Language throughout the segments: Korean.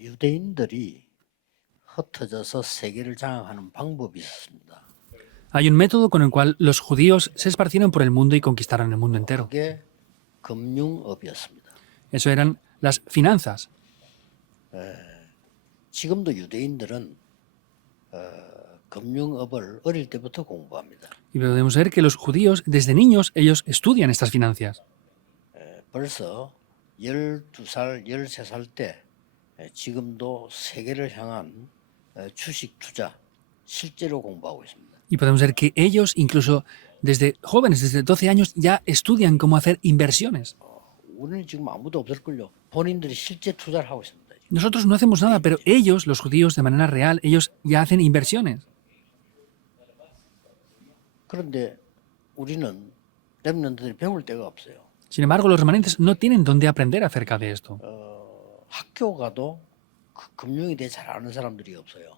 유대인들이 흩어져서 세계를 장악하는 방법이 있었습니다. Hay un método con el cual los judíos se esparcieron por el mundo y conquistaron el mundo entero. 그게 금융업이었습니다. Eso eran las finanzas. 지금도 유대인들은 금융업을 어릴 때부터 공부합니다. Y podemos ver que los judíos, desde niños, ellos estudian estas finanzas. 벌써 12살, 13살 때 지금도 세계를 향한 주식 투자 실제로 공부하고 있습니다. Y podemos ver que ellos, incluso desde jóvenes, desde 12 años, ya estudian cómo hacer inversiones. 우리는 지금 아무도 없을걸요. 본인들이 실제 투자를 하고 있습니다. Nosotros no hacemos nada, pero ellos, los judíos, de manera real, ellos ya hacen inversiones. 그런데 우리는 렘넌트들이 배울 데가 없어요. Sin embargo, los remanentes no tienen dónde aprender acerca de esto. 학교 가도 금융에 대해 잘 아는 사람들이 없어요.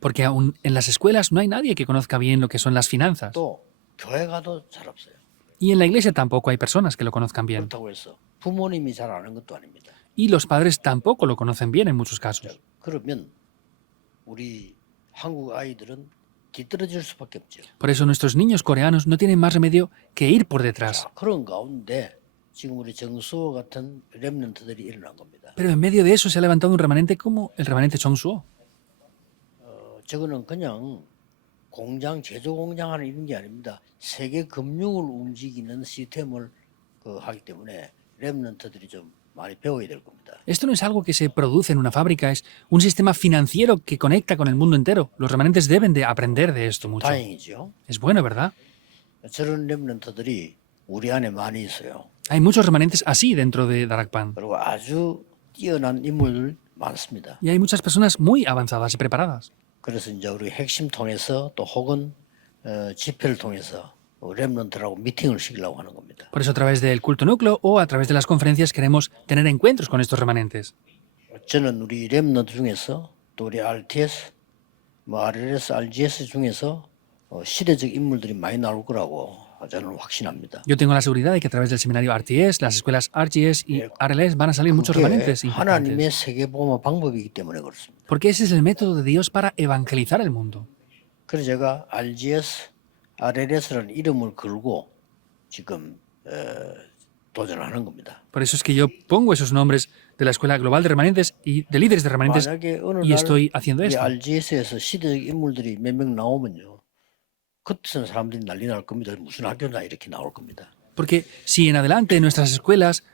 Porque aún en las escuelas no hay nadie que conozca bien lo que son las finanzas. 또 교회 가도 잘 없어요. Y en la iglesia tampoco hay personas que lo conozcan bien. 그렇다고 해서 부모님이 잘 아는 것도 아닙니다. Y los padres tampoco lo conocen bien en muchos casos. 그러면 우리 한국 아이들은 뒤떨어질 수밖에 없죠. Por eso nuestros niños coreanos no tienen más remedio que ir por detrás. 자, 그런 가운데 지금 우리 정수호 같은 렘넌트들이 일어난 겁니다. Pero en medio de eso se ha levantado un remanente como el remanente Chongsuo. 저거는 그냥 공장 제조 공장 하는 이런 게 아닙니다. 세계 금융을 움직이는 시스템을 하기 때문에 렘넌트들이 좀 많이 배워야 될 겁니다. Esto no es algo que se produce en una fábrica, es un sistema financiero que conecta con el mundo entero. Los remanentes deben de aprender de esto mucho. 다행이죠. Es bueno, ¿verdad? 저런 렘넌트들이 우리 안에 많이 있어요. Hay muchos remanentes así dentro de Darakpan. 그리고 아주 뛰어난 인물들 많습니다. Y hay muchas personas muy avanzadas y preparadas. 그래서 이제 우리 핵심 통해서 또 혹은 집회를 통해서 렘넌트라고 미팅을 시키려고 하는 겁니다. Por eso a través del culto núcleo o a través de las conferencias queremos tener encuentros con estos remanentes. 저는 우리 렘넌트 중에서 또 우리 RTS, RLS, RGS 중에서 시대적 인물들이 많이 나올 거라고 저는 확신합니다. Yo tengo la seguridad de que a través del seminario RTS, las escuelas RGS y RLS van a salir muchos remanentes 하나님의 importantes. 세계보험 방법이기 때문에 그렇습니다. Porque ese es el método de Dios para evangelizar el mundo. 그래서 제가 RGS, RLS라는 이름을 걸고 지금 도전하는 겁니다. Por eso es que yo pongo esos nombres de la Escuela Global de Remanentes y de líderes de remanentes 만약에 어느 y 날 estoy haciendo 이 esto. RGS에서 시대적 인물들이 몇 명 나오면요. 그때는 사람들이 난리 날 겁니다. 무슨 학교나 이렇게 나올 겁니다. Porque si en adelante en nuestras escuelas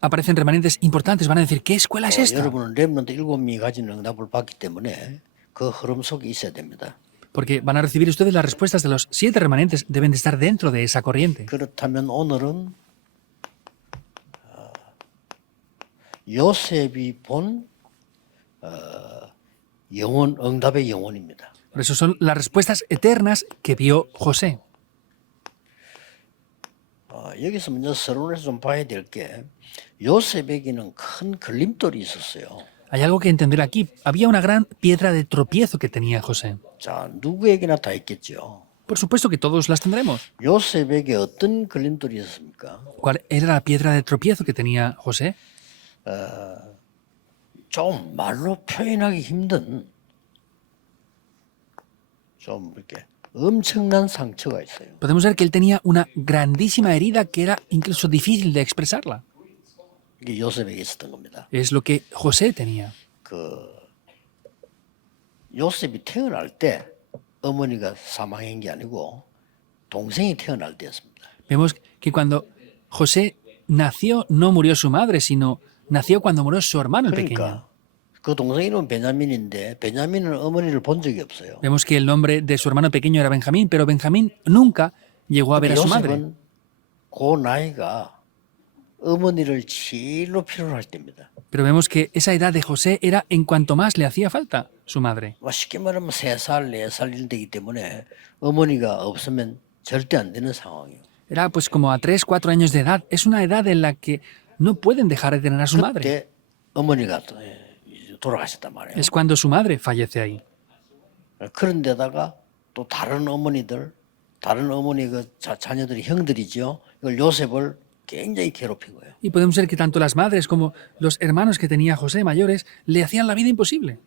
aparecen remanentes importantes, van a decir, ¿qué escuela es esta? 여러분은 렘넌트 7명이 가진 응답을 받기 때문에 그 흐름 속에 있어야 됩니다. Porque van a recibir ustedes las respuestas de los 7 remanentes, deben de estar dentro de esa corriente. 그렇다면 오늘은 요셉이 본 영혼 응답의 영혼입니다. Por eso son las respuestas eternas que vio José. 여기서 먼저 서론에서 좀 봐야 될 게 요셉에게는 큰 걸림돌이 있었어요. Hay algo que entender aquí. Había una gran piedra de tropiezo que tenía José. 자, 누구에게나 다 있겠죠. Por supuesto que todos las tendremos. 요셉에게 어떤 걸림돌이 있었습니까? ¿Cuál era la piedra de tropiezo que tenía José? 좀 말로 표현하기 힘든 좀 이렇게 엄청난 상처가 있어요. Podemos ver que él tenía una grandísima herida que era incluso difícil de expresarla. 이게 요셉에게 있었던 겁니다. Es lo que José tenía. 요셉이 태어날 때 어머니가 사망한 게 아니고 동생이 태어날 때였습니다. Vemos que cuando José nació no murió su madre, sino nació cuando murió su hermano el pequeño. 그러니까 그 동생 이름은 베냐민인데 베냐민은 어머니를 본 적이 없어요. Vemos que el nombre de su hermano pequeño era Benjamín, pero Benjamín nunca llegó a ver a su madre. 요셉은 그 나이가 어머니를 제일로 필요로 할 때입니다. Pero vemos que esa edad de José era en cuanto más le hacía falta su madre. 쉽게 말하면 3살, 4살 이런 되기 때문에 어머니가 없으면 절대 안 되는 상황이에요. Era pues como a 3, 4 años de edad. Es una edad en la que no pueden dejar de tener a su madre. 그때 어머니가 돌아가셨단 말이에요. Es cuando su madre fallece ahí. 그런데다가 또 다른 어머니들, 다른 어머니 자녀들이 형들이죠. 이걸 요셉을 굉장히 괴롭힌 거예요. Y podemos ver que tanto las madres como los hermanos que tenía José mayores le hacían la vida imposible.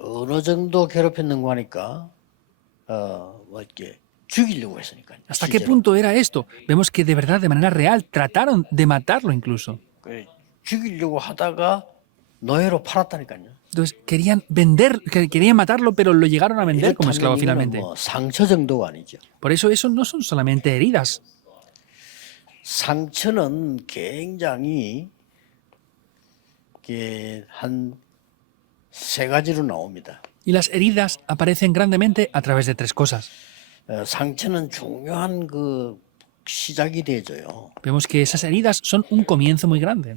어느 정도 괴롭혔는가 하니까 뭐 이렇게 죽이려고 했으니까요. ¿Hasta qué 실제로. punto era esto? Vemos que de verdad, de manera real, trataron de matarlo incluso. 죽이려고 하다가 노예로 팔았다니까요. Entonces querían matarlo, pero lo llegaron a vender como esclavo 이렇다면 이거는 finalmente. 뭐 상처 정도가 아니죠. Por eso no son solamente heridas. 상처는 굉장히 한 세 가지로 나옵니다. Y las heridas aparecen grandemente a través de tres cosas. 상처는 중요한 그 시작이 되어줘요. Vemos que esas heridas son un comienzo muy grande.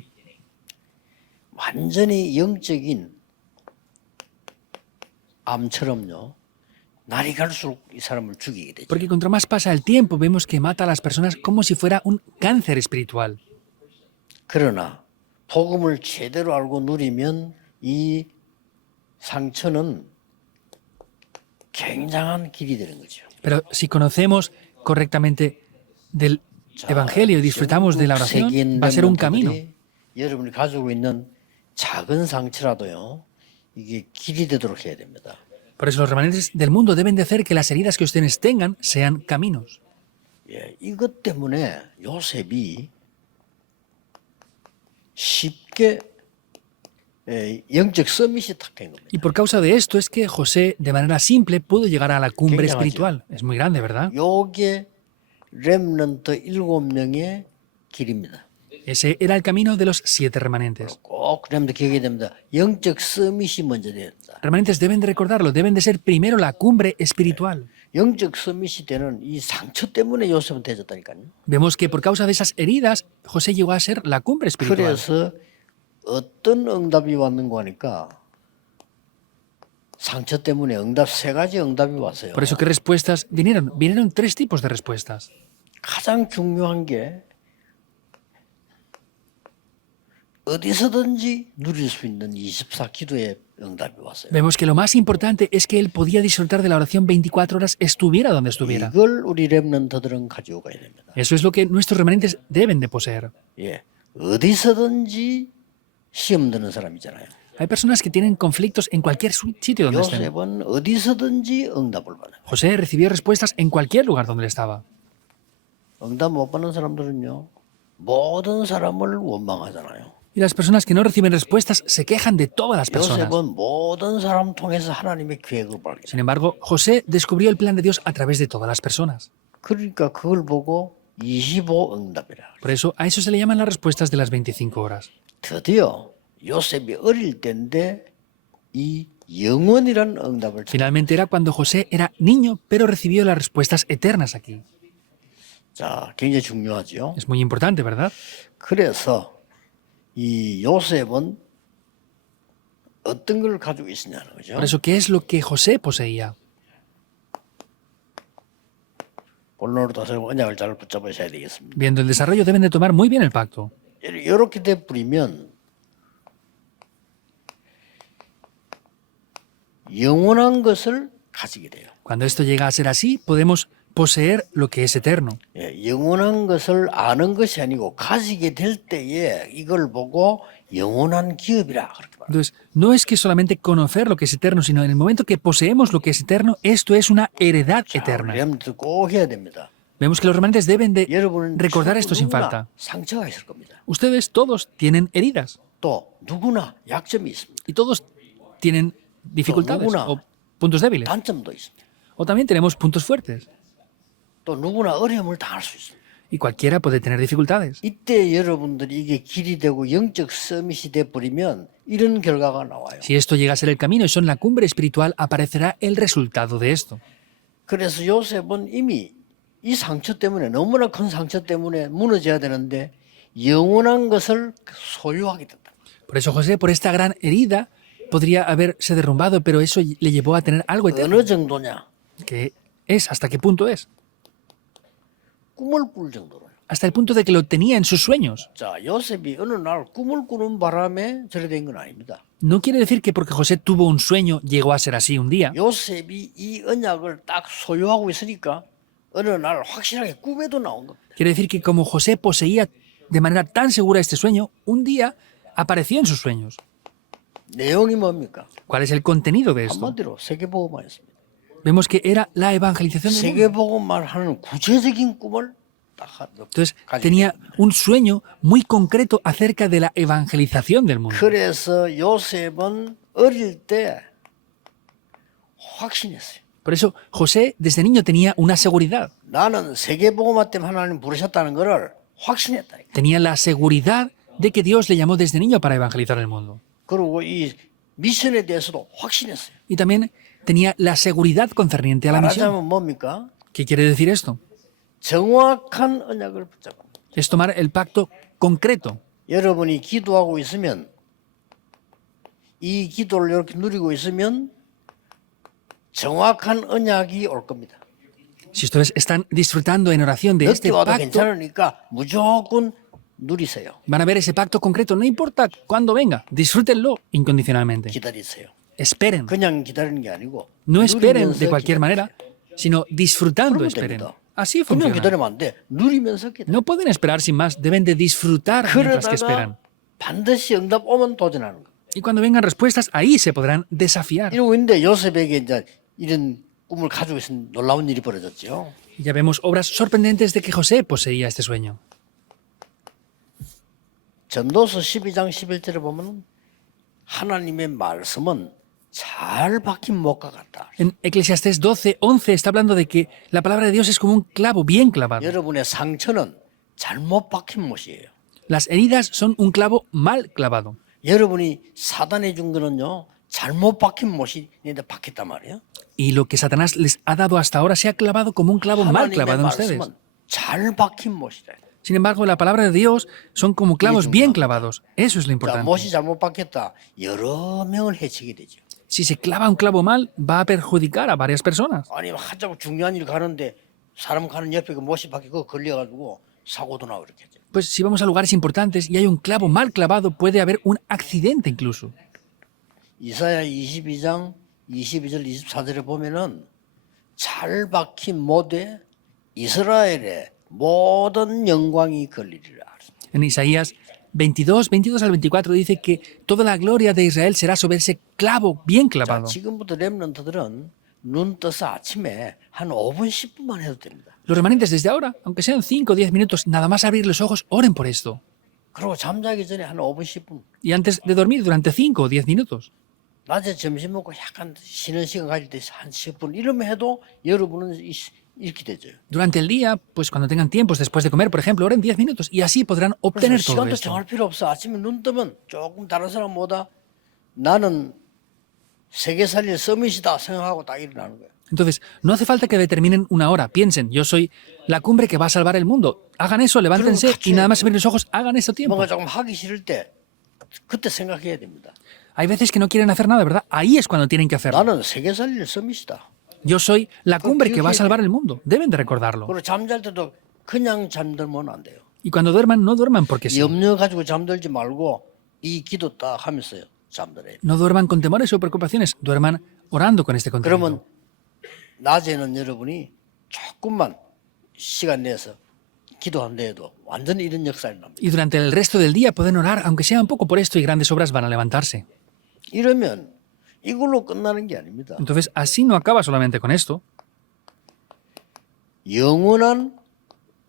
완전히 영적인 암처럼요. 날이 갈수록 이 사람을 죽이게 되죠. Porque contra más pasa el tiempo, vemos que mata a las personas como si fuera un cáncer espiritual. 그러나 복음을 제대로 알고 누리면 이 상처는 굉장한 길이 되는 거죠. Pero si conocemos correctamente del Evangelio y disfrutamos de la oración, va a ser un camino. 여러분이 가지고 있는 작은 상처라도요. 이게 길이 되도록 해야 됩니다. Por eso los remanentes del mundo deben de hacer que las heridas que ustedes tengan sean caminos. 예, 이것 때문에 요셉이 쉽게 영적 서밋이 탁 된 겁니다. Y por causa de esto es que José, de manera simple, pudo llegar a la cumbre espiritual. Es muy grande, ¿verdad? 요게 렘넌트 7명의 길입니다. Ese era el camino de los 7 remanentes. 꼭 렘넌트 기억해야 됩니다. 영적 서밋이 먼저 된다. Remanentes deben de recordarlo, deben de ser primero la cumbre espiritual. 영적 서밋이 되는 이 상처 때문에 요셉은 되졌다니까요. Vemos que por causa de esas heridas, José llegó a ser la cumbre espiritual. 그래서 어떤 응답이 왔는가 하니까 상처 때문에 응답 세 가지 응답이 왔어요. Por eso, ¿qué respuestas vinieron? Vinieron 3 tipos de respuestas. 가장 중요한 게 어디서든지 누릴 수 있는 24 기도의 응답이 왔어요. Vemos que lo más importante es que él podía disfrutar de la oración 24 horas, estuviera donde estuviera. 이걸 우리 렘넌트들은 가지고 가야 됩니다. Eso es lo que nuestros remanentes deben de poseer. 예, 어디서든지 시험 드는 사람이잖아요. Hay personas que tienen conflictos en cualquier sitio donde estén. 요셉은 어디서든지 응답을 받아요. José recibió respuestas en cualquier lugar donde él estaba. 응답 못 받는 사람들은요, 모든 사람을 원망하잖아요. Y las personas que no reciben respuestas se quejan de todas las personas. 요셉은 모든 사람 통해서 하나님의 계획을 발견해요. Sin embargo, José descubrió el plan de Dios a través de todas las personas. 그러니까 그걸 보고 25 응답이라. Por eso, a eso se le llaman las respuestas de las 25 horas. 드디어 요셉이 어릴 때인데 이 영원이란 응답을 Finalmente era cuando José era niño, pero recibió las respuestas eternas aquí. 자, 굉장히 중요하죠. Es muy importante, ¿verdad? 그래서 이 요셉은 어떤 걸 가지고 있었냐는 거죠. Por eso, ¿qué es lo que José poseía? 본론으로 따서 언약을 잘 붙잡으셔야 되겠습니다. Viendo el desarrollo, deben de tomar muy bien el pacto. 이렇게 돼 버리면 영원한 것을 가지게 돼요. Cuando esto llega a ser así, podemos poseer lo que es eterno. 예, 영원한 것을 아는 것이 아니고 가지게 될 때에 이걸 보고 영원한 기업이라 그렇게 말합니다. Entonces, no es que solamente conocer lo que es eterno, sino en el momento que poseemos lo que es eterno, esto es una heredad eterna. 여러분들 꼭 해야 됩니다. Vemos que los remanentes deben de 여러분은 recordar esto sin 누구나 falta. 상처가 있을 겁니다. Ustedes todos tienen heridas 또 누구나 약점이 있습니다. y todos tienen dificultades 누구나 o puntos débiles. 단점도 있습니다. O también tenemos puntos fuertes 또 누구나 어려움을 당할 수 있습니다. y cualquiera puede tener dificultades. 이때 여러분들이 이게 길이 되고 영적 서밋이 돼 버리면 이런 결과가 나와요. Si esto llega a ser el camino y son la cumbre espiritual, aparecerá el resultado de esto. 그래서 요셉은 이미 이 상처 때문에 너무나 큰 상처 때문에 무너져야 되는데 영원한 것을 소유하게 된다. Por eso José, por esta gran herida, podría haberse derrumbado, pero eso le llevó a tener algo eterno. 어느 정도냐? ¿Qué es? ¿Hasta qué punto es? 꿈을 꿀 정도로. Hasta el punto de que lo tenía en sus sueños. 자, 요셉이 어느 날 꿈을 꾸는 바람에 저래 된 건 아닙니다. No quiere decir que porque José tuvo un sueño llegó a ser así un día. 요셉이 이 언약을 딱 소유하고 있으니까 어느 날 확실하게 꿈에도 나온 겁니다. Quiere decir que como José poseía de manera tan segura este sueño, un día apareció en sus sueños. 내용이 뭡니까? ¿Cuál es el contenido de esto? 한마디로 세계복음화였습니다. Vemos que era la evangelización del mundo. 세계복음화를 하는 구체적인 꿈을 딱 Entonces 가지고 tenía un sueño muy concreto acerca de la evangelización del mundo. 그래서 요셉은 어릴 때 확신했어요. Por eso José desde niño tenía una seguridad. 나는 세계복음화 때문에 하나님 부르셨다는 것을 확신했다. Tenía la seguridad de que Dios le llamó desde niño para evangelizar el mundo. 그리고 이 미션에 대해서도 확신했어요. Y también tenía la seguridad concerniente a la misión. 말하자면 뭡니까? ¿Qué quiere decir esto? 정확한 언약을 붙잡고 Es tomar el pacto concreto. 여러분이 기도하고 있으면 이 기도를 이렇게 누리고 있으면 정확한 언약이 올 겁니다. Si ustedes están disfrutando en oración de este 늦게 와도 pacto, 괜찮으니까 무조건 누리세요. van a ver ese pacto concreto. No importa cuándo venga, disfrútenlo incondicionalmente. 기다리세요. Esperen. 그냥 기다리는 게 아니고 No esperen 누리면서 de cualquier manera, sino disfrutando 그러면 esperen. 됩니다. Así 그냥 funciona. 기다리면 안 돼. 누리면서 기다려. No pueden esperar sin más, deben de disfrutar mientras que esperan. 그러다가 반드시 응답 오면 도전하는 거. Y cuando vengan respuestas, ahí se podrán desafiar. 이러고 있는데 요셉에게 이제 이런 꿈을 가지고 있는 놀라운 일이 벌어졌죠. Ya vemos obras sorprendentes de que José poseía este sueño. 전도서 12장 11절에 보면 하나님의 말씀은 잘 박힌 목과 같다. En Eclesiastés 12:11 está hablando de que la palabra de Dios es como un clavo bien clavado. 여러분의 상처는 잘못 박힌 못이에요. Las heridas son un clavo mal clavado. 여러분이 사단에 준 거는요. 잘못 박힌 못이 내데 박혔단 말이에요. Y lo que Satanás les ha dado hasta ahora se ha clavado como un clavo mal 하나님의 clavado en ustedes. 말씀은 잘 박힌 못이다. Sin embargo, la palabra de Dios son como clavos 중요합니다. bien clavados. Eso es lo 자, importante. 못이 잘못 박혔다. 여러 명을 해치게 되죠. Si se clava un clavo mal, va a perjudicar a varias personas. 아니 한자고 중요한 일 가는데 사람 가는 옆에 그 못이 박히고 걸려가지고 사고도 나고 이렇게 하죠. Pues si vamos a lugares importantes y hay un clavo mal clavado, puede haber un accidente incluso. 이사야 22장 22절 24절에 보면은 잘 박힌 못에 이스라엘의 모든 영광이 걸리리라. En Isaías 22 al 24 dice que toda la gloria de Israel será sobre ese clavo bien 자, clavado. 지금부터 렘넌트들은 눈 떠서 아침에 한 5분 10분만 해도 됩니다. Los remanentes desde ahora, aunque sean 5 o 10 minutos, nada más abrir los ojos, oren por esto. 그리고 잠자기 전에 한 5분 10분. Y antes de dormir, durante 5 o 10 minutos. 낮에 점심 먹고 약간 쉬는 시간 가질 때 한 10분 이러면 해도 여러분은 이렇게 되죠. Durante el día, pues cuando tengan tiempos después de comer, por ejemplo, oren 10 minutos y así podrán 그래서 obtener todo 시간도 esto. 정할 필요 없어. 아침에 눈 뜨면 조금 다른 사람보다 나는 세계 살릴 서밋이다 생각하고 딱 일어나는 거예요. Entonces, no hace falta que determinen una hora. Piensen, yo soy la cumbre que va a salvar el mundo. Hagan eso, levántense y nada más abrir los ojos, hagan eso a tiempo. 뭔가 조금 하기 싫을 때 그때 생각해야 됩니다. Hay veces que no quieren hacer nada, ¿verdad? Ahí es cuando tienen que hacerlo. 나는 세계 살릴 서밋이다. Yo soy la cumbre que va a salvar el mundo. Deben de recordarlo. 그리고 잠잘 때도 그냥 잠들면 안 돼요. Y cuando duerman, no duerman porque sí. 염려 가지고 잠들지 말고 이 기도 딱 하면서 잠들어요. No duerman con temores o preocupaciones. Duerman orando con este contenido. 그러면 낮에는 여러분이 조금만 시간 내서 기도한다 해도 완전히 이런 역사를 납니다. Y durante el resto del día pueden orar, aunque sea un poco por esto, y grandes obras van a levantarse. 이러면 이걸로 끝나는 게 아닙니다. Entonces, así no acaba solamente con esto. 영원한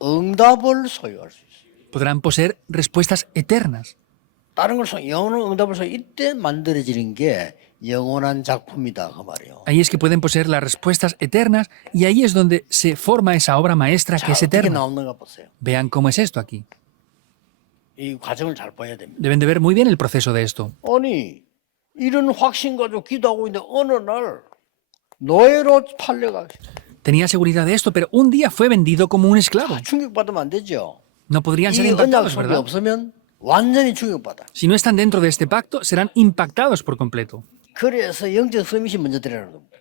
응답을 소유할 수 있어요. Podrán poseer respuestas eternas. 다른 걸 영원한 응답을 소유 이때 만들어지는 게 영원한 작품이다 그 말이에요. Ahí es que pueden poseer las respuestas eternas y ahí es donde se forma esa obra maestra 자, que es 어떻게 eterna. 나오는가 보세요. Vean cómo es esto aquí. 이 과정을 잘 봐야 됩니다. Deben de ver muy bien el proceso de esto. 아니 이런 확신 가지고 기도하고 있는데 어느 날 노예로 팔려가 Tenía seguridad de esto, pero un día fue vendido como un esclavo. 충격받으면 안 되죠. No podrían ser 이 언약 impactados, 속에 ¿verdad? 없으면 완전히 충격받아. Si no están dentro de este pacto, serán impactados por completo. 그래서 영적 서밋이 먼저 들어가는 겁니다.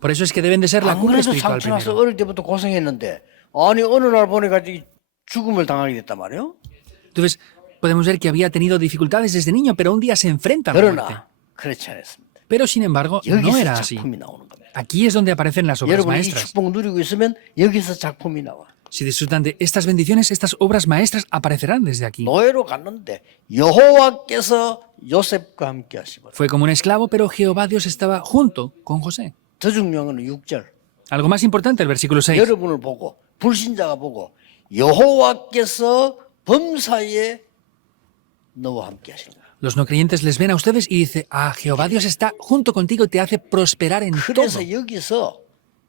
Por eso es que deben de ser la cumbre 아무래도 espiritual 상처 나서 primero. 어릴 때부터 고생했는데 아니 어느 날 보니까 죽음을 당하게 됐단 말이에요. Entonces, podemos ver que había tenido dificultades desde niño, pero un día se enfrenta a la muerte. 그러나 그렇지 않았습니다. Pero sin embargo, no 여기서 era así. 작품이 나오는 겁니다. Aquí es donde aparecen las obras 여러분이 이 maestras. 축복 누리고 있으면 여기서 작품이 나와. Si disfrutan de estas bendiciones, estas obras maestras aparecerán desde aquí. 노예로 갔는데 여호와께서 요셉과 함께 하시고 Fue como un esclavo, pero Jehová Dios estaba junto con José. 더 중요한 건 6절. Algo más importante, el versículo 6. 여러분을 보고 불신자가 보고 여호와께서 범사에 너와 함께 하시는 거야. Los no creyentes les ven a ustedes y dice, ah, Jehová Dios está junto contigo y te hace prosperar en todo. 그래서 여기서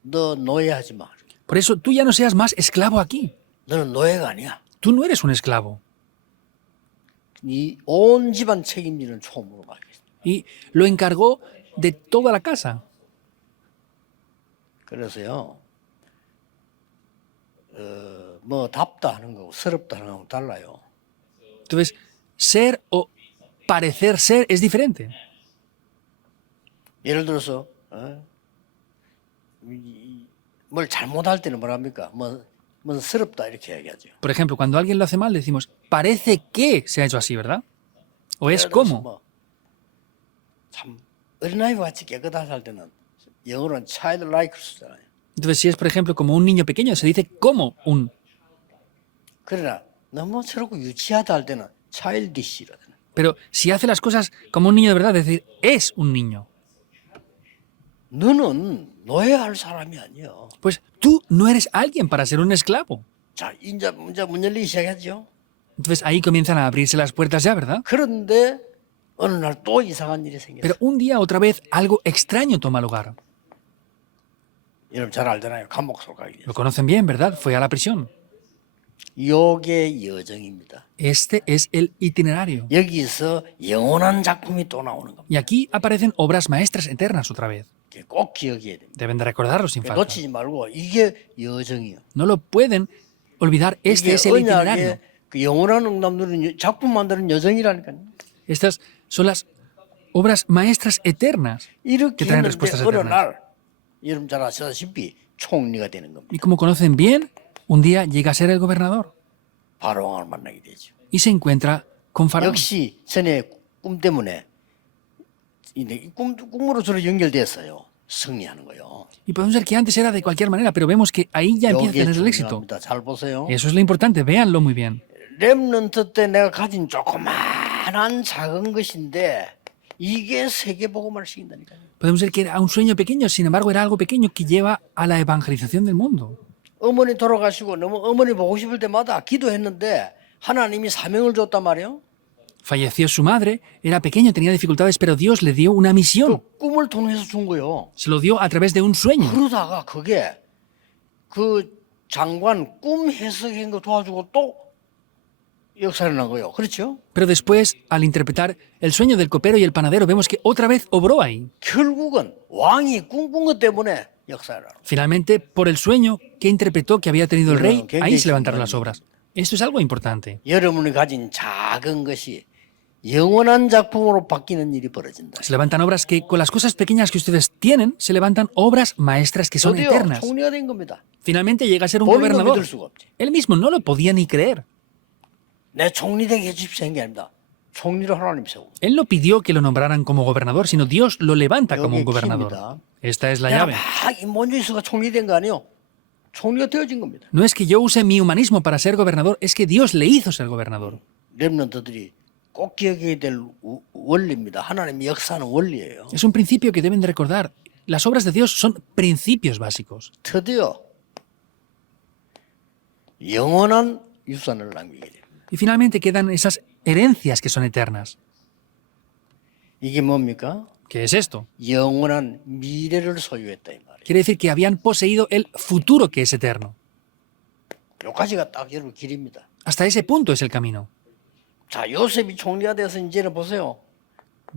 너 노예하지 마. Por eso tú ya no seas más esclavo aquí. 너는 노예가 아니야. Tú no eres un esclavo. 네 온 집안 책임지는 총무로 가겠다. Y lo encargó de toda la casa. 그래서요. 뭐 답다 하는 거고 서럽다 하는 거하고 달라요. Entonces, ser o parecer ser es diferente. 예를 들어서 뭘 잘못할 때는 뭐랍니까? 뭐 서럽다 이렇게 얘기하죠. Por ejemplo, cuando alguien lo hace mal, decimos, parece que se ha hecho así, ¿verdad? O es 예를 들어서 como. 뭐 참 어린아이와 같이 깨끗하게 할 때는 영어로는 childlike 쓰잖아요. Entonces, si es, por ejemplo, como un niño pequeño, se dice como un. 그러나 너무 새롭고 유치하다 할 때는 childish라 하잖아요. Pero si hace las cosas como un niño de verdad, es decir, es un niño. 너는 노예할 사람이 아니야. Pues tú no eres alguien para ser un esclavo. 자, 이제 문 열리기 시작했죠. Entonces ahí comienzan a abrirse las puertas ya, ¿verdad? 그런데 어느 날 또 이상한 일이 생겼어요. Pero un día, otra vez, algo extraño toma lugar. 여러분 잘 알잖아요. 감옥소 가기. Lo conocen bien, ¿verdad? Fue a la prisión. 요게 여정입니다. Este es el itinerario. 여기서 영원한 작품이 또 나오는 겁니다. Y aquí aparecen obras maestras eternas otra vez. 꼭 기억해야 됩니다. Deben de recordarlo sin falta. 놓치지 말고 이게 여정이에요. No lo pueden olvidar. Este 이게 es el itinerario. 언약의 그 영원한 응답 누리는 작품 만드는 여정이라니까요. Estas son las obras maestras eternas 이렇게 que traen 했는데 respuestas 어느 eternas. 날 여러분 잘 아시다시피 총리가 되는 겁니다. Y como conocen bien, un día llega a ser el gobernador 바로왕을 만나게 되죠. y se encuentra con Faraón. 역시 전에 꿈 때문에 이 꿈으로 주로 연결됐어요. 승리하는 거요. Y podemos ver que antes era de cualquier manera, pero vemos que ahí ya empieza a 이게 tener el éxito. 중요합니다. 잘 보세요. Eso es lo importante, véanlo muy bien. 렘넌트 때 내가 가진 조그만한 작은 것인데 이게 세계복음을 시킨다니까요. Podemos ver que era un sueño pequeño, sin embargo era algo pequeño que lleva a la evangelización del mundo. 어머니 돌아가시고 너무 어머니 보고 싶을 때마다 기도했는데 하나님이 사명을 줬단 말이에요. Falleció su madre, era pequeño, tenía dificultades, pero Dios le dio una misión. 그 꿈을 통해서 준 거요. Se lo dio a través de un sueño. 그러다가 그게 그 장관 꿈 해석한 거 도와주고 또 역사를 난 거예요. 그렇죠? Pero después, al interpretar el sueño del copero y el panadero, vemos que otra vez obró ahí. 결국은 왕이 꿈꾼 것 때문에 역사를 하는 거예요. Finalmente, por el sueño que interpretó que había tenido el rey, ahí se levantaron las obras. Esto es algo importante. 여러분이 가진 작은 것이 영원한 작품으로 바뀌는 일이 벌어진다. Se levantan obras que, con las cosas pequeñas que ustedes tienen, se levantan obras maestras que son 드디어 eternas. 총리가 된 겁니다. Finalmente llega a ser un 본인도 gobernador. 믿을 수가 없지. Él mismo no lo podía ni creer. 내 총리 되게 해주십시오 한 게 아닙니다. 총리로 하나님 세우고. Él no pidió que lo nombraran como gobernador, sino Dios lo levanta como un 여기에 gobernador. 키입니다. Esta es la 내가 llave. 막 인본주의수가 총리 된 거 아니에요. 총리가 되어진 겁니다. No es que yo use mi humanismo para ser gobernador, es que Dios le hizo ser gobernador. 렘넌트들이 꼭 기억해야 될 원리입니다. 하나님이 역사하는 원리예요. Es un principio que deben de recordar. Las obras de Dios son principios básicos. 드디어 영원한 유산을 남기게 됩니다. Y finalmente quedan esas herencias que son eternas. 이게 뭡니까? ¿Qué es esto? 영원한 미래를 소유했다 이 말이에요. Quiere decir que habían poseído el futuro que es eterno. 여기까지가 딱 여러분 길입니다. Hasta ese punto es el camino. 자, 요셉이 총리가 돼서 이제는 보세요.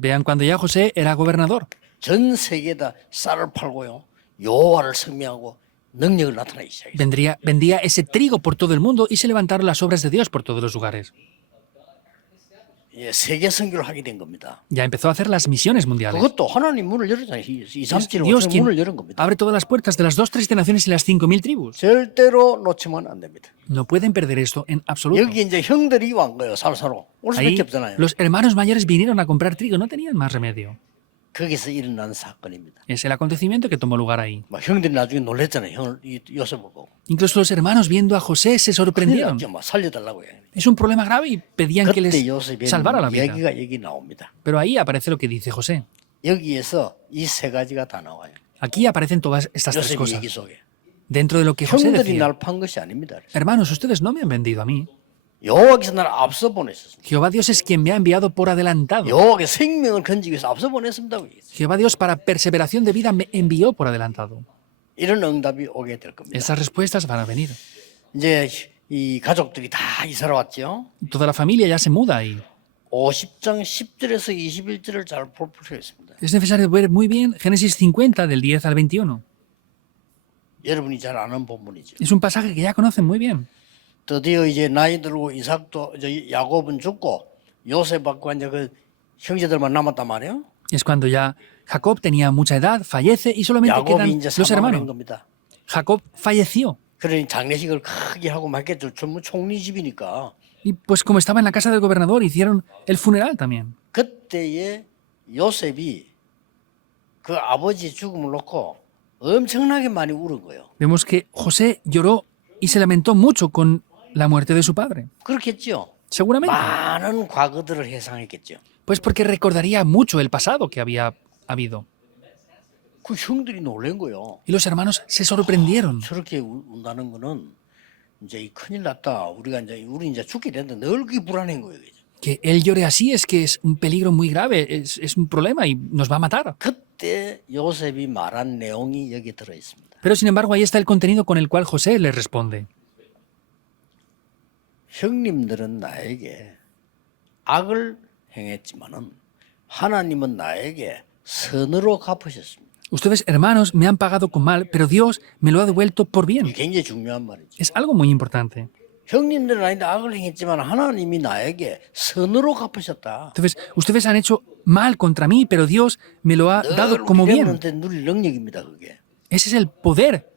Vean cuando ya José era gobernador. 전 세계에다 쌀을 팔고요. 여호와를 성명하고 능력을 나타내기 시작했어요. Vendía ese trigo por todo el mundo y se levantaron las obras de Dios por todos los lugares. 예, 세계 선교를 하게 된 겁니다. Ya empezó a hacer las misiones mundiales. 그것도 하나님 문을 열었잖아요. 이 Es 3, 7, Dios 5 quien 문을 열은 겁니다. abre todas las puertas de las 2, 3 naciones y las 5.000 tribus. 절대로 놓치면 안 됩니다. No pueden perder esto en absoluto. 여기 이제 형들이 완 거예요. 살사로. 올 Ahí 수밖에 없잖아요. los hermanos mayores vinieron a comprar trigo, no tenían más remedio. 거기서 일어난 사건입니다. Es el acontecimiento que tomó lugar ahí. 막 형들이 나중에 놀랬잖아요. 형을 이 요셉을 보고. Incluso los hermanos viendo a José se 큰일 sorprendieron. 났죠. 막 살려달라고요. Es un problema grave y pedían que 그때 les 요셉의 salvara la vida. 얘기가 여기 나옵니다. Pero ahí aparece lo que dice José. 여기에서 이 세 가지가 다 나와요. Aquí aparecen todas estas tres 요셉의 cosas. 얘기 속에. Dentro de lo que José 형들이 decía. 날 판 것이 아닙니다. Hermanos, ustedes no me han vendido a mí. 여호와께서 나를 앞서 보내셨습니다. Jehová Dios es quien me ha enviado por adelantado. 여호와께 생명을 건지기 위해서 앞서 보냈습니다고 얘기했어요. Jehová Dios para perseveración de vida me envió por adelantado. 이런 응답이 오게 될 겁니다. Esas respuestas van a venir. 이제 이 가족들이 다 이사를 왔죠. Toda la familia ya se muda ahí. 50장 10절에서 21절을 잘 볼 필요가 있습니다. Es necesario ver muy bien Génesis 50 del 10 al 21. 여러분이 잘 아는 본문이죠. Es un pasaje que ya conocen muy bien. 드디어 이제 나이 들고 이삭도 야곱은 죽고 요셉하고 이제 그 형제들만 남았단 말이에요. Es cuando ya Jacob tenía mucha edad, fallece y solamente 야곱이 quedan 이제 los 사망한 hermanos. 겁니다. Jacob falleció. 그러니 장례식을 크게 하고 말겠죠. 전부 총리집이니까. Y pues como estaba en la casa del gobernador, hicieron el funeral también. 그때에 요셉이 그 아버지 죽음을 놓고 엄청나게 많이 울은 거예요. Vemos que José lloró y se lamentó mucho con la muerte de su padre. 그렇겠죠. Seguramente. 많은 과거들을 회상했겠죠. Pues porque recordaría mucho el pasado que había habido. 그 형들이 놀란 거예요. Y los hermanos se sorprendieron. 저렇게 운다는 거는 이제 이 큰일 났다. 우리 이제 죽게 된다. 늘 그게 불안한 거예요. Que él llore así es que es un peligro muy grave, es un problema y nos va a matar. 그때 요셉이 말한 내용이 여기 들어 있습니다. Pero sin embargo ahí está el contenido con el cual José le responde. 형님들은 나에게 악을 행했지만은 하나님은 나에게 선으로 갚으셨습니다. Ustedes, hermanos, me han pagado con mal, pero Dios me lo ha devuelto por bien. 이게 굉장히 중요한 말이죠. Es algo muy importante. 형님들은 나에게 악을 행했지만 하나님이 나에게 선으로 갚으셨다. Entonces, ustedes han hecho mal contra mí, pero Dios me lo ha dado 늘 como 우리 bien. 렘넌트의 누릴 능력입니다. 그게. Ese es el poder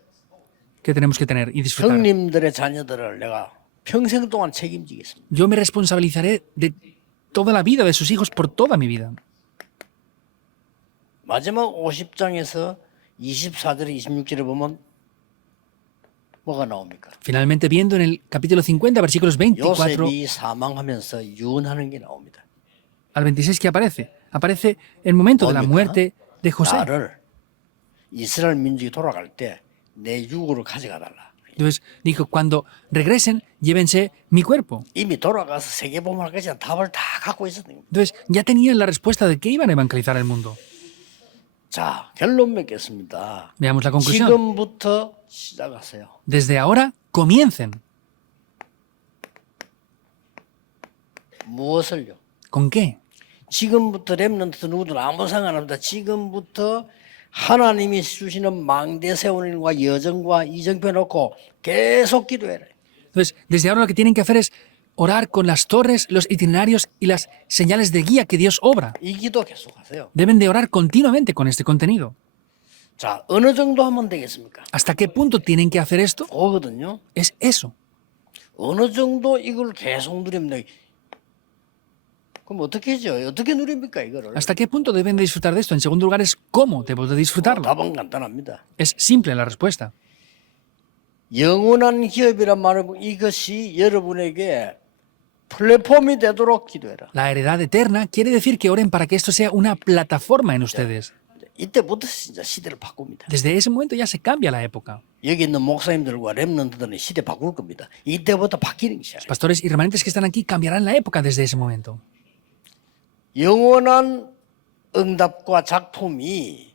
que tenemos que tener y disfrutar. 형님들의 자녀들을 내가 평생 동안 책임지겠습니다. Yo me responsabilizaré de toda la vida de sus hijos por toda mi vida. 마지막 50장에서 24절에 26절에 보면 뭐가 나옵니까? Finalmente, viendo en el capítulo 50, versículos 24 요셉이 사망하면서 유언하는 게 나옵니다. al 26 que aparece el momento de la 뭡니까? muerte de José. 나를 이스라엘 민족이 돌아갈 때 내 유고를 가져가 달라. Entonces dijo, cuando regresen, llévense mi cuerpo. 이미 돌아가서 세계복음할까지 답을 다 갖고 있었던 겁니다. Entonces ya tenían la respuesta de que iban a evangelizar el mundo. 자, 결론 맺겠습니다. Veamos la conclusión. 지금부터 시작하세요. Desde ahora, comiencen. 무엇을요? ¿Con qué? 지금부터 렘넌트 누구든 아무 상관없다. 지금부터 하나님이 주시는 망대 세우는 일과 여정과 이정표 놓고 계속 기도해라. Entonces, desde ahora lo que tienen que hacer es orar con las torres, los itinerarios y las señales de guía que Dios obra. 이 기도 계속하세요. Deben de orar continuamente con este contenido. 자, 어느 정도 하면 되겠습니까? ¿Hasta qué punto tienen que hacer esto? 그거거든요. Es eso. 어느 정도 이걸 계속 누리면 돼. 그럼 어떻게 하죠? 어떻게 누립니까 이거를? ¿Hasta qué punto deben de disfrutar de esto? En segundo lugar, es cómo debo de disfrutarlo. 답은 간단합니다. Es simple la respuesta. 영원한 기업이란 말은 이것이 여러분에게 플랫폼이 되도록 기도해라. La heredad eterna quiere decir que oren para que esto sea una plataforma en ustedes. 이때부터 진짜 시대를 바꿉니다. Desde ese momento ya se cambia la época. 여기 있는 목사님들과 렘넌트들은 시대 바꿀 겁니다. 이때부터 바뀌는 것이야. Los pastores y remanentes que están aquí cambiarán la época desde ese momento. 영원한 응답과 작품이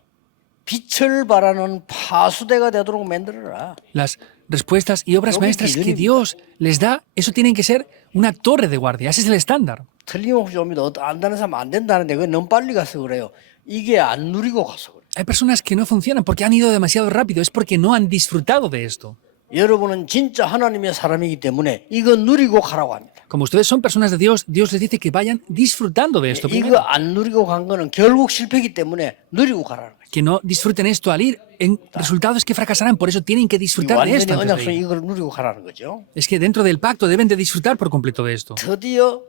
빛을 발하는 파수대가 되도록 만들어라. Las respuestas y obras maestras que Dios les da, eso tienen que ser una torre de guardia. Ese es el estándar. 틀림없이 옵니다. 안다는 사람 안 된다는데 그건 너무 빨리 가서 그래요. 이게 안 누리고 가서 그래요. Hay personas que no funcionan porque han ido demasiado rápido. Es porque no han disfrutado de esto. 여러분은 진짜 하나님의 사람이기 때문에 이거 누리고 가라고 합니다. Como ustedes son personas de Dios, Dios les dice que vayan disfrutando de esto. 이거 primero. 안 누리고 간 거는 결국 실패이기 때문에 누리고 가라는 거죠. Que no disfruten esto al ir. En resultados que fracasarán. Por eso tienen que disfrutar de 완전히 esto. antes de 언약성 ir. 이걸 누리고 가라는 거죠. Es que dentro del pacto deben de disfrutar por completo de esto. 드디어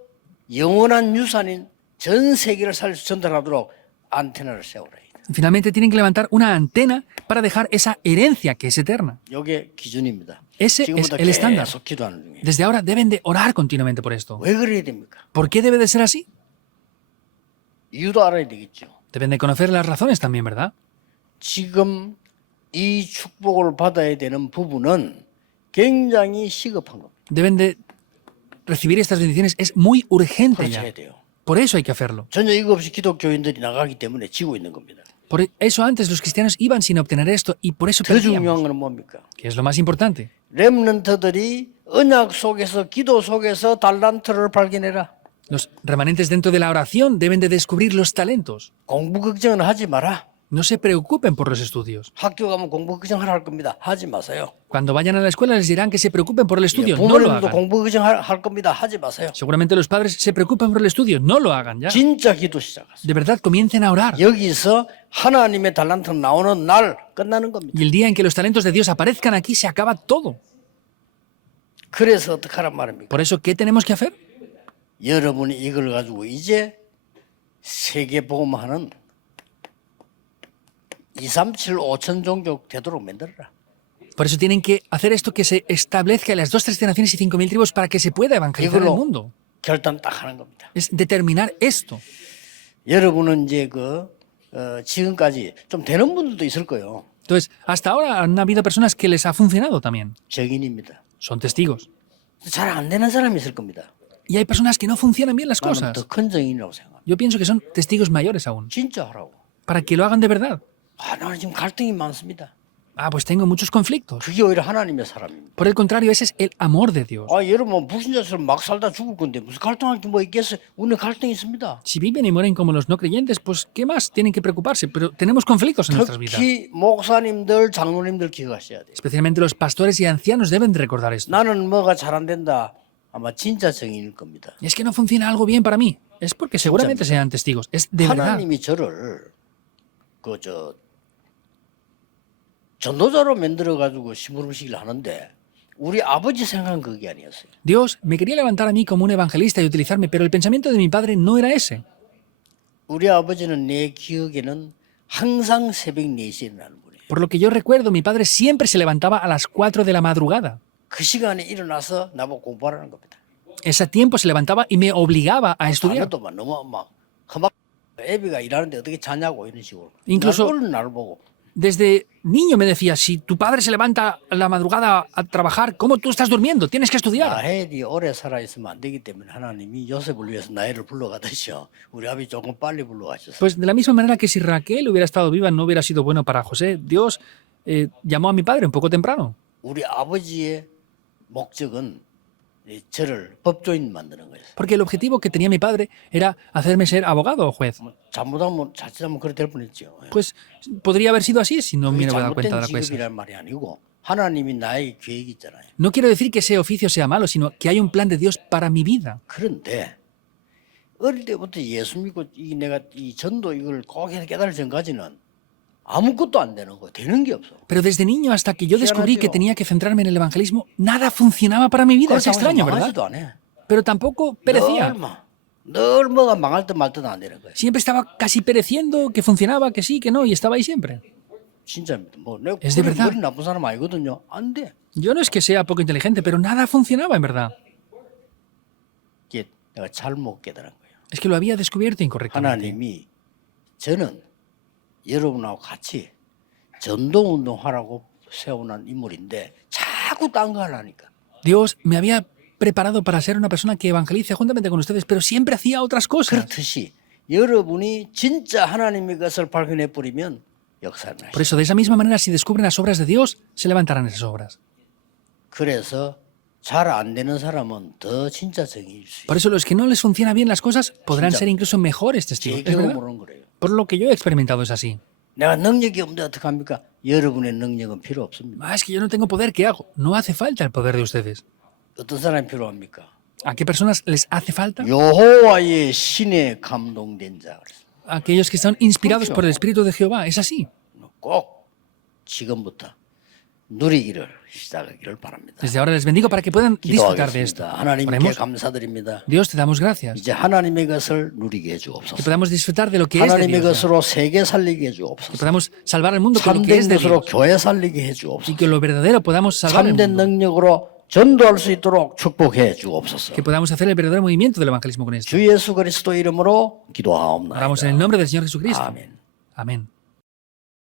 영원한 유산인 전 세계를 전달하도록 안테나를 세우라. Finalmente tienen que levantar una antena para dejar esa herencia que es eterna. 이게 기준입니다. Ese es 지금부터 el estándar. 계속 기도하는 중이에요. Desde ahora deben de orar continuamente por esto. 왜 그래야 됩니까? ¿Por qué debe de ser así? 이유도 알아야 되겠죠. Deben de conocer las razones también, ¿verdad? 지금 이 축복을 받아야 되는 부분은 굉장히 시급한 겁니다. Deben de recibir estas bendiciones. Es muy urgente 그렇게 ya. 해야 돼요. Por eso hay que hacerlo. 전혀 이거 없이 기독교인들이 나가기 때문에 지고 있는 겁니다. Por eso antes los cristianos iban sin obtener esto y por eso 더 perdíamos. 중요한 건 뭡니까? ¿Qué es lo más importante? 렘넌트들이 언약 속에서 기도 속에서 달란트를 발견해라. Los remanentes dentro de la oración deben de descubrir los talentos. 공부 걱정은 하지 마라. No se preocupen por los estudios. 학교 가면 공부 걱정하라 할 겁니다. 하지 마세요. Cuando vayan a la escuela les dirán que se preocupen por el estudio. No lo 부모님도 hagan. 공부 걱정할 겁니다. 하지 마세요. Seguramente los padres se preocupan por el estudio. No lo hagan ya. 진짜 기도 시작하세요. De verdad, comiencen a orar. 여기서 하나님의 달란트 나오는 날 끝나는 겁니다. Y el día en que los talentos de Dios aparezcan aquí, se acaba todo. 그래서 어떻게 하란 말입니까? Por eso, ¿qué tenemos que hacer? 여러분이 이걸 가지고 이제 세계복음화는 2, 3, 7, 5천 종족 되도록 만들어라. Por eso tienen que hacer esto que se establezca en las 2, 3 naciones y 5.000 tribus para que se pueda evangelizar el 이걸로 mundo. 결단 딱 하는 겁니다. Es determinar esto. 여러분은 이제 지금까지 좀 되는 분들도 있을 거예요. Entonces, hasta ahora han habido personas que les ha funcionado también. 증인입니다. Son testigos. 잘 안 되는 사람이 있을 겁니다. Y hay personas que no funcionan bien las 나는 cosas. 더 큰 증인이라고 생각합니다. Yo pienso que son testigos mayores aún. 진짜 하라고. Para que lo hagan de verdad. 나는 지금 갈등이 많습니다. Ah, pues tengo muchos conflictos. 그게 오히려 하나님의 사람입니다. Por el contrario, ese es el amor de Dios. 여러분 불신자처럼 막 살다 죽을 건데 무슨 갈등할 게 뭐 있겠어요? 우리는 갈등이 있습니다. Si viven y mueren como los no creyentes, pues ¿qué más tienen que preocuparse? Pero tenemos conflictos en nuestras vidas. 특히 목사님들, 장로님들 기억하셔야 돼요. Especialmente los pastores y ancianos deben de recordar esto. 나는 뭐가 잘 안 된다. 아마 진짜 증인일 겁니다. Es que no funciona algo bien para mí. Es porque seguramente sean testigos. Es de verdad. 하나님이 저를 전도자로 만들어 가지고 시무름식을 하는데 우리 아버지 생각은 그게 아니었어요. Dios me quería levantar a mí como un evangelista y utilizarme, pero el pensamiento de mi padre no era ese. 우리 아버지는 내 기억에는 항상 새벽 4시에 일어나는 분이에요. Por lo que yo recuerdo, mi padre siempre se levantaba a las 4 de la madrugada. 그 시간에 일어나서 나보고 공부하라는 겁니다. Ese tiempo se levantaba y me obligaba a estudiar. 나도 막 너무 막 애비가 일하는데 어떻게 자냐고 이런 식으로. Incluso- 나를 보고 Desde niño me decía, si tu padre se levanta a la madrugada a trabajar, ¿cómo tú estás durmiendo? Tienes que estudiar. 라헬이 오래 살아 있으면 안 되기 때문에 하나님이 요셉을 위해서 나이를 불러가듯이 우리 아버지 조금 빨리 불러가셨어요. Pues de la misma manera que si Raquel hubiera estado viva no hubiera sido bueno para José, Dios llamó a mi padre un poco temprano. 우리 아버지의 목적은 저를 법조인 만드는 거예요. Porque el objetivo que tenía mi padre era hacerme ser abogado o juez. 자칫하면 그렇게 될 뻔했죠. Pues podría haber sido así si no me 그게 hubiera dado cuenta de 잘못된 la cosa. 직업이란 말이 아니고 하나님이 나의 계획이 있잖아요. No quiero decir que ese oficio sea malo, sino que hay un plan de Dios para mi vida. 그런데 어릴 때부터 예수 믿고 내가 이 전도 이걸 꼭 해서 깨달을 전까지는 아무것도 안 되는 거, 되는 게 없어. Pero desde niño hasta que yo descubrí que tenía que centrarme en el evangelismo, nada funcionaba para mi vida. Es extraño, ¿verdad? 망하지도 않아. Pero tampoco perecía. 늘 뭐가 망할 듯 말 듯 안 되는 거야. Siempre estaba casi pereciendo, que funcionaba, que sí, que no, y estaba ahí siempre. 진짜입니다. 내가 Es de verdad. 머리 나쁜 사람 아니거든요. 안 돼. Yo no es que sea poco inteligente, pero nada funcionaba en verdad. 이게 내가 잘못 깨달은 거예요. Es que lo había descubierto incorrectamente. 하나님이 저는 여러분하고 같이 전도운동 하라고 세워놓은 인물인데 자꾸 딴 거 하려니까. Dios me había preparado para ser una persona que evangelice juntamente con ustedes, pero siempre hacía otras cosas. 그렇듯이 여러분이 진짜 하나님의 것을 발견해 버리면 역사를 Por 하시죠. eso, de esa misma manera, si descubren las obras de Dios, se levantarán esas obras. 그래서 잘 안 되는 사람은 더 진짜 정의일 수 Por 있어요. eso, los que no les funciona bien las cosas podrán 진짜. ser incluso mejores testigos. 제 ¿Es verdad? 경험으로는 그래요. Por lo que yo he experimentado es así. 내가 능력이 없는데 어떡합니까? 여러분의 능력은 필요 없습니다. Ah, es que yo no tengo poder, ¿qué hago? No hace falta el poder de ustedes. 어떤 사람이 필요합니까? ¿A qué personas les hace falta? 여호와의 신에 감동된 자. Aquellos que están inspirados Mucho. por el Espíritu de Jehová. Es así. 꼭 지금부터 누리기를 시작하기를 바랍니다. Desde ahora les bendigo para que puedan disfrutar de esto. 기도하겠습니다. 하나님께 Oremos. 감사드립니다. Dios, te damos gracias. 이제 하나님의 것을 누리게 Que 해주옵소서. podamos disfrutar de lo que es de 하나님의 Dios. 것으로 세계 살리게 Que 해주옵소서. podamos salvar al mundo con lo que es 참된 de 것으로 Dios. 교회 살리게 Y 해주옵소서. que lo verdadero podamos salvar el 참된 mundo. 능력으로 전도할 수 있도록 축복해 주옵소서. Que podamos hacer el verdadero movimiento del evangelismo con esto. 주 예수 그리스도 이름으로 기도하옵나이다. Oramos en el nombre del Señor Jesucristo. 아멘. Amén.